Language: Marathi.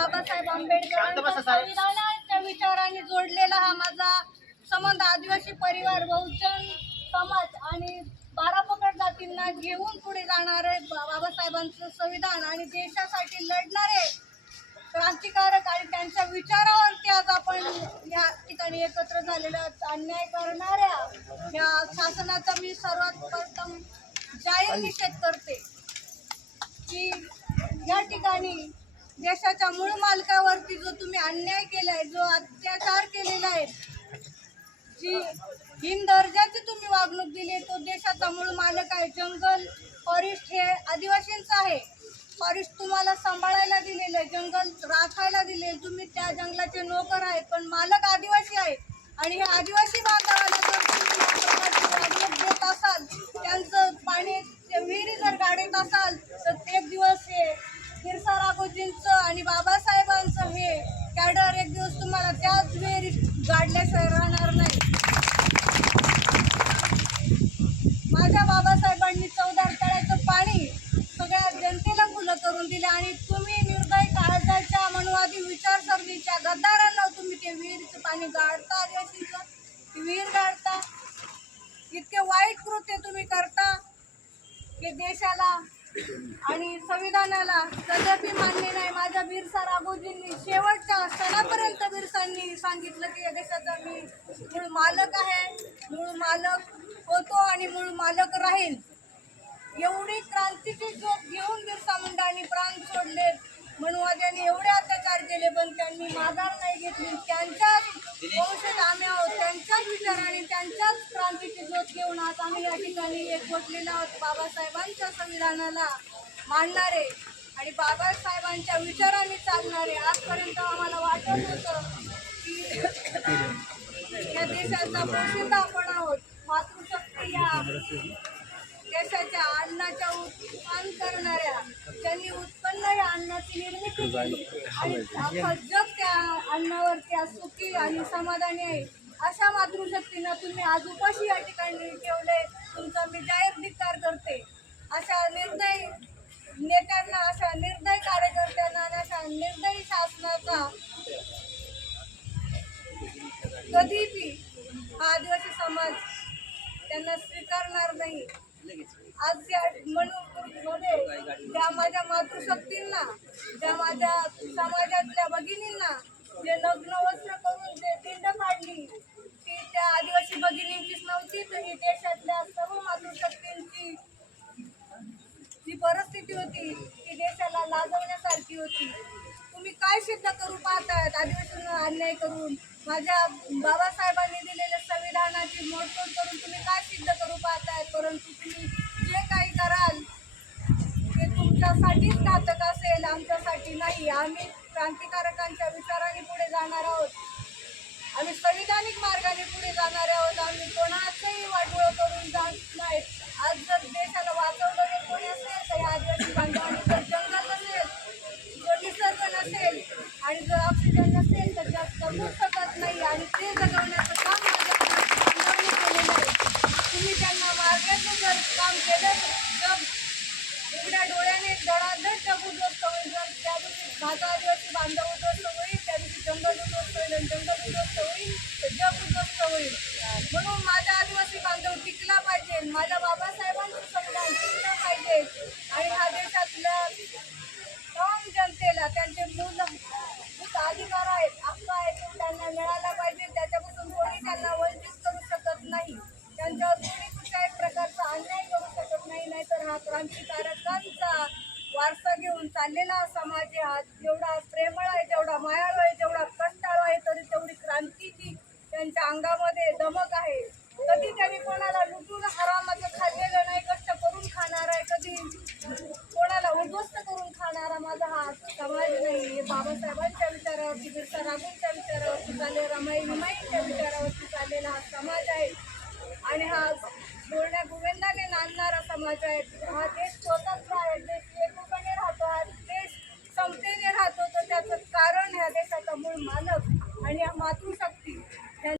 बाबासाहेब आंबेडकरांच्या विचारांनी जोडलेला हा माझा संबंध आदिवासी परिवार बहुजन समाज आणि बारा पकड जातींना घेऊन पुढे जाणारे बाबासाहेबांचं संविधान आणि देशासाठी लढणारे क्रांतिकारक आणि त्यांच्या विचारावरती आज आपण या ठिकाणी एकत्र झालेल्या अन्याय करणाऱ्या या शासनाचा मी सर्वात प्रथम जाहीर निषेध करते की या ठिकाणी देशाच्या मूळ मालकावरती जो तुम्ही अन्याय केलाय जो अत्याचार केलेला आहे जी हिन दर्जाची तुम्ही वागणूक दिली तो देशाचा मूळ मालक आहे. जंगल फॉरेस्ट हे आदिवासींचं आहे. फॉरेस्ट तुम्हाला सांभाळायला दिलेलं आहे जंगल राखायला दिले तुम्ही त्या जंगलाचे नोकर आहेत पण मालक आदिवासी आहे. आणि हे आदिवासी बांधवाला जर तुम्ही वागणूक देत असाल त्यांचं पाणी ते विहिरी जर गाडीत असाल तर एक दिवस हे फिरसा राघोजींचं आणि बाबासाहेबांचं हे कॅडर एक दिवस तुम्हाला त्याच विहिरीत गाडल्याशिवाय राहणार नाही माझ्या बाबासाहेबांनी चौदार तळ्याचं पाणी सगळ्या जनतेला खुलं करून दिलं आणि तुम्ही निर्दय काळजाच्या मनवादी विचारसरणीच्या गद्दारांना तुम्ही ते विहिरीचं पाणी गाडता आदिवासीचं विहीर गाडता. इतके वाईट कृत्य तुम्ही करता की देशाला आणि संविधानाला कदापि मान्य नाही. माझ्या बिरसा राघोजींनी शेवटच्या क्षणापर्यंत बिरसांनी सांगितलं की या देशाचा मी मूळ मालक आहे. मूळ मालक होतो आणि मूळ मालक राहील एवढी क्रांतीची ज्योत घेऊन बिरसा प्राण सोडले. मनुवाद्यांनी एवढे अत्याचार केले पण त्यांनी माघार नाही घेतली. त्यांच्याच वंशज आम्ही आहोत त्यांच्याच विचाराने त्यांच्याच क्रांतीची ज्योत घेऊन आज आम्ही या ठिकाणी एकवटलेला आहोत. बाबासाहेबांच्या संविधानाला मांडणारे आणि बाबासाहेबांच्या विचाराने चालणारे आजपर्यंत आम्हाला वाटत होतं की या देशाचा पोशिंदा आपण आहोत. मातृशक्ती या देशाच्या अन्नाच्या उत्पादन करणाऱ्या त्यांनी उत्पन्न या अन्नाची निर्मिती केली. आणि जग त्या अन्नावरती आज सुखी आणि समाधानी आहे. अशा मातृशक्तीनं तुम्ही आज उपाशी या ठिकाणी ठेवले. तुमचा मी जाहीर धिक्कार करते अशा निर्दयी नेत्यांना अशा निर्दयी कार्यकर्त्यांना आणि अशा निर्दयी शासनाचा कधीही हा आदिवासी समाज त्यांना स्वीकारणार नाही. आज या मध्ये ज्या माझ्या मातृशक्तींना ज्या माझ्या समाजातल्या भगिनींना जे नग्न वस्त्र करून जे पिंड काढली ती त्या आदिवासी भगिनींचीच नव्हती तर ही देशातल्या सर्व मातृशक्तींची जी परिस्थिती होती ती देशाला लाजवण्यासारखी होती. तुम्ही काय सिद्ध करू पाहतायत? आदिवासींना अन्याय करून माझ्या बाबासाहेबांनी दिलेल्या संविधानाची मोडतोड करून तुम्ही काय सिद्ध करू पाहतायत? परंतु तुम्ही जे काही कराल ते तुमच्यासाठीच घातक असेल आमच्यासाठी नाही. आम्ही क्रांतिकारकांच्या विचाराने पुढे जाणार आहोत. आम्ही संविधानिक मार्गाने पुढे जाणार आहोत. आम्ही कोणाचंही वाटोळं करून जात नाही. आज जर देशाला वाचवणारे कोणी असेल तर आदिवासी बांधवांनी जर जंगल नसेल जर निसर्ग नसेल आणि जर ऑक्सिजन नसेल तर जास्त जगू शकत नाही. आणि ते जगवण्याचं काम माझ्या केलेलं आहे. तुम्ही त्यांना मार्गाचं जर काम केलं तर जग उघड्या डोळ्याने धडाधड जग उद्ध्वस्त होईल त्या दिवशी माझा आदिवासी बांधव उद्ध्वस्त होईल त्या दिवशी जंगल उद्ध्वस्त होईल आणि जंगल उद्ध्वस्त होईल तर जग उद्ध्वस्त होईल म्हणून माझा आदिवासी बांधव टिकला पाहिजे माझ्या बाबासाहेबांचं संविधान टिकलं पाहिजे आणि ह्या देशातल्या तमाम जनतेला त्यांचे मूलभूत अधिकार आहेत हक्क आहेत ते त्यांना मिळाला पाहिजे त्याच्यापासून कोणी त्यांना वंचित करू शकत नाही त्यांच्यावर कोणी कुठल्याही प्रकारचा अन्याय करू शकत नाही नाहीतर हा क्रांतिकारकांचा वारसा घेऊन चाललेला हा समाज आहे. हा जेवढा प्रेमळ आहे जेवढा मायाळू आहे जेवढा कष्टाळू आहे तरी तेवढी क्रांतीची त्यांच्या अंगामध्ये दमक आहे. कधी त्यांनी कोणाला लुटून हरामाचं खाल्लेलं नाही कष्ट करून खाणार आहे कधी कोणाला उद्ध्वस्त करून खाणारा माझा हा समाज नाही हे बाबासाहेबांच्या विचारावरती बिरसा राघूंच्या विचारावरती चालले रमाई रमाईंच्या विचारावरती चाललेला हा समाज आहे. आणि हा बोलण्या गोविंदाने नांदणारा समाज आहे. हा देश स्वतः